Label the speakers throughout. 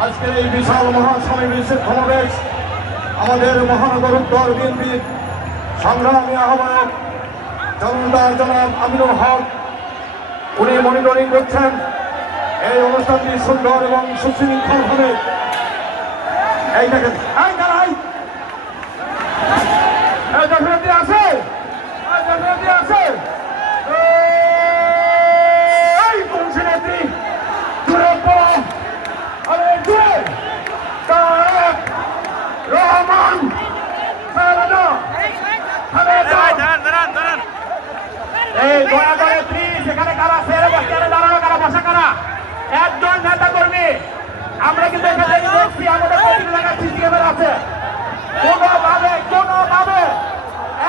Speaker 1: আজকের এই বিশাল মহাসমাবেশের সমাবেশ আমাদের মহানগর উত্তর বিএনপির সংগ্রামী আহ্বায়ক জনতার জনাব আমিনুল হক, উনি মনিটরিং করছেন। এই অনুষ্ঠানটি সুন্দর এবং সুশৃঙ্খল হবে এই দেখেন এই দাঁড়াই এই দর্শনার্থী আছে এই দর্শনার্থী আছে এই দর্শনার্থী দূরে পড়ো আরে দূরে তারেক রহমান খালেদা খালেদা এই দয়া করে প্লিজ এখানে কারা ফেরে বসে দাঁড়ানো কারা কর্মী আমরা কিন্তু এখানে দেখছি আমাদের আছে। কোনো ভাবে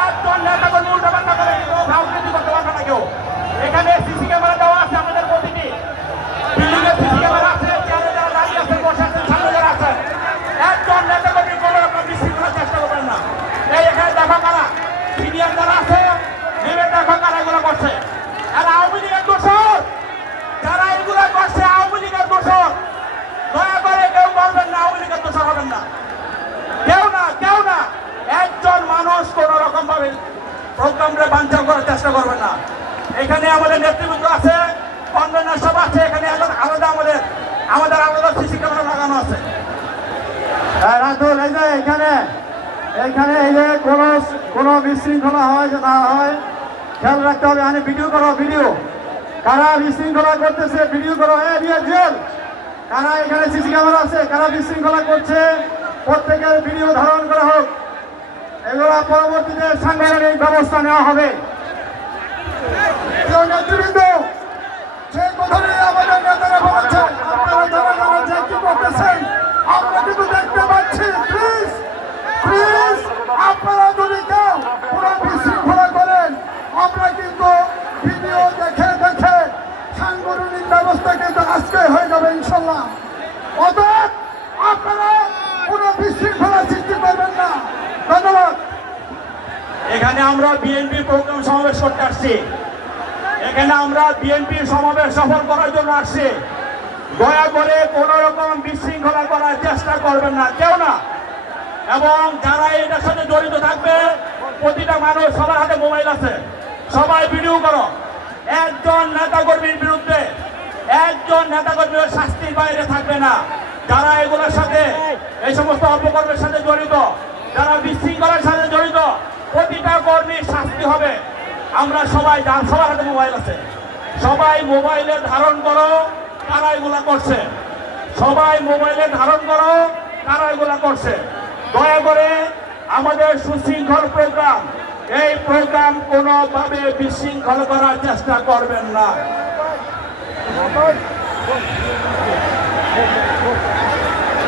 Speaker 1: একজন নেতা কর্মী উল্টো পাল্টা করে কিন্তু রাজনীতি করতে পারবে না কেউ এখানে সিসি ক্যামেরা দেওয়া আছে আমাদের প্রতিটি বিল্ডিং এর সিসি ক্যামেরা আছে চেয়ারে যারা দাঁড়িয়ে আছেন বসে আছেন সামনে যারা আছেন একজন নেতা কর্মী কোনো রকম বিশৃঙ্খলার চেষ্টা করবেন না এই এখানে দেখা কারা সিনিয়র যারা আছে নেমে দেখো কারা এগুলো করছে আর আওয়ামী লীগের দোষর যারা এগুলো করছে আওয়ামী লীগের দোষর দয়া করে কেউ বলবেন না আওয়ামী লীগের দোষর হবেন না কেউ না কেউ না একজন মানুষ কোন রকম ভাবে প্রোগ্রামটা বাঞ্চাল করার চেষ্টা করবেন না। এখানে আমাদের নেতৃবৃন্দ আছে কনভেনার সব আছে এখানে আলাদা আমাদের আমাদের আলাদা সিসি ক্যামেরা লাগানো আছে।
Speaker 2: হ্যাঁ, রাতুল এই যে এখানে এখানে এই যে কোনো কোনো বিশৃঙ্খলা হয় যে না হয় খেয়াল রাখতে হবে আমি ভিডিও করো ভিডিও কারা বিশৃঙ্খলা করতেছে ভিডিও করো। এ জেল কারা এখানে সিসি ক্যামেরা আছে কারা বিশৃঙ্খলা করছে প্রত্যেকের ভিডিও ধারণ করা হোক। এগুলো পরবর্তীতে সাংবিধানিক ব্যবস্থা নেওয়া হবে। নেতৃবৃন্দ সেই কথাটাই আমাদের নেতারা বলেছেন, আপনারা যারা যারা যে কি করতেছেন। আমরা কিন্তু দেখতে পাচ্ছি প্লিজ প্লিজ আপনারা যদি কেউ কোনো বিশৃঙ্খলা করেন, আমরা কিন্তু ভিডিও দেখে দেখে সাংগঠনিক ব্যবস্থা কিন্তু আজকে হয়ে যাবে ইনশাল্লাহ অতএব আপনারা কোনো বিশৃঙ্খলা সৃষ্টি করবেন না ধন্যবাদ
Speaker 1: এখানে আমরা বিএনপি প্রোগ্রাম সমাবেশ করতে আসছি। এখানে আমরা বিএনপি সমাবেশ সফল করার জন্য আসছি। দয়া করে কোন রকম বিশৃঙ্খলা করার চেষ্টা করবেন না, কেউ না। এবং যারা এটার সাথে জড়িত থাকবে, প্রতিটা মানুষ সবার হাতে মোবাইল আছে। সবাই ভিডিও করো। একজন নেতা কর্মীর বিরুদ্ধে, একজন নেতা কর্মীর শাস্তির বাইরে থাকবে না। যারা এগুলোর সাথে, এই সমস্ত অপকর্মের সাথে জড়িত, যারা বিশৃঙ্খলার সাথে জড়িত প্রতিটা কর্মীর শাস্তি হবে। আমরা সবাই সবার হাতে মোবাইল আছে। সবাই মোবাইলে ধারণ করো কারা এগুলা করছে। সবাই মোবাইলে ধারণ করো কারা এগুলা করছে। দয়া করে আমাদের সুশৃঙ্খল প্রোগ্রাম, এই প্রোগ্রাম কোনোভাবে বিশৃঙ্খল করার চেষ্টা করবেন না।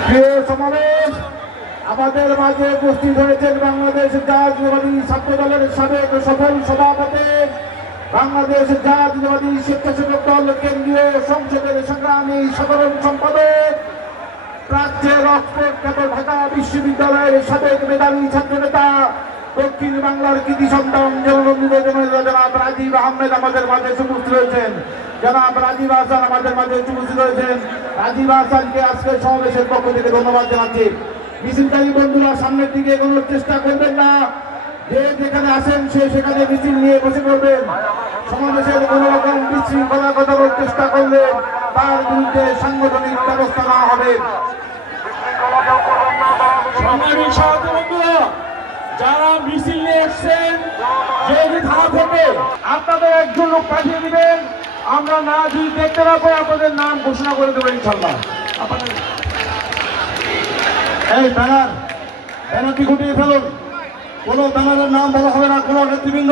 Speaker 2: প্রিয় সমাবেশ আমাদের মাঝে উপস্থিত হয়েছেন বাংলাদেশ জাতীয়বাদী ছাত্র দলের সাবেক সফল সভাপতি। বাংলাদেশ জাতীয়বাদী স্বেচ্ছাসেবক দল কেন্দ্রীয় সংসদের সংগ্রামী সাধারণ সম্পাদক। প্রাচ্যের খ্যাত ঢাকা বিশ্ববিদ্যালয়ের সাবেক মেধাবী ছাত্র নেতা দক্ষিণ বাংলার কৃতি সন্তান জননেতা জনাব রাজীব আহমেদ আমাদের মাঝে উপস্থিত রয়েছেন। জনাব রাজীব হাসান আমাদের মাঝে উপস্থিত রয়েছেন। রাজীব হাসানকে আজকের সমাবেশের পক্ষ থেকে ধন্যবাদ জানাচ্ছি। মিছিলকারী বন্ধুরা, সামনের দিকে এগোনোর চেষ্টা করবেন না। যে যেখানে আসেন সে সেখানে মিছিল নিয়ে বসে করবেন সমাবেশের কোনো রকম বিশৃঙ্খলা ঘটানোর চেষ্টা করলে তার বিরুদ্ধে সাংগঠনিক ব্যবস্থা নেওয়া হবে।
Speaker 1: সহযোগী যারা মিছিল নিয়ে এসছেন যদি থানা থেকে আপনাদের একজন লোক পাঠিয়ে দিবেন। আমরা না যদি দেখতে পাই আপনাদের নাম ঘোষণা করে দেবো ইনশাল্লাহ আপনাদের
Speaker 2: এই ব্যানার ব্যানারটি গুটিয়ে ফেলুন। কোনো ব্যানারের নাম বলা হবে না কোনো নেতৃবৃন্দ।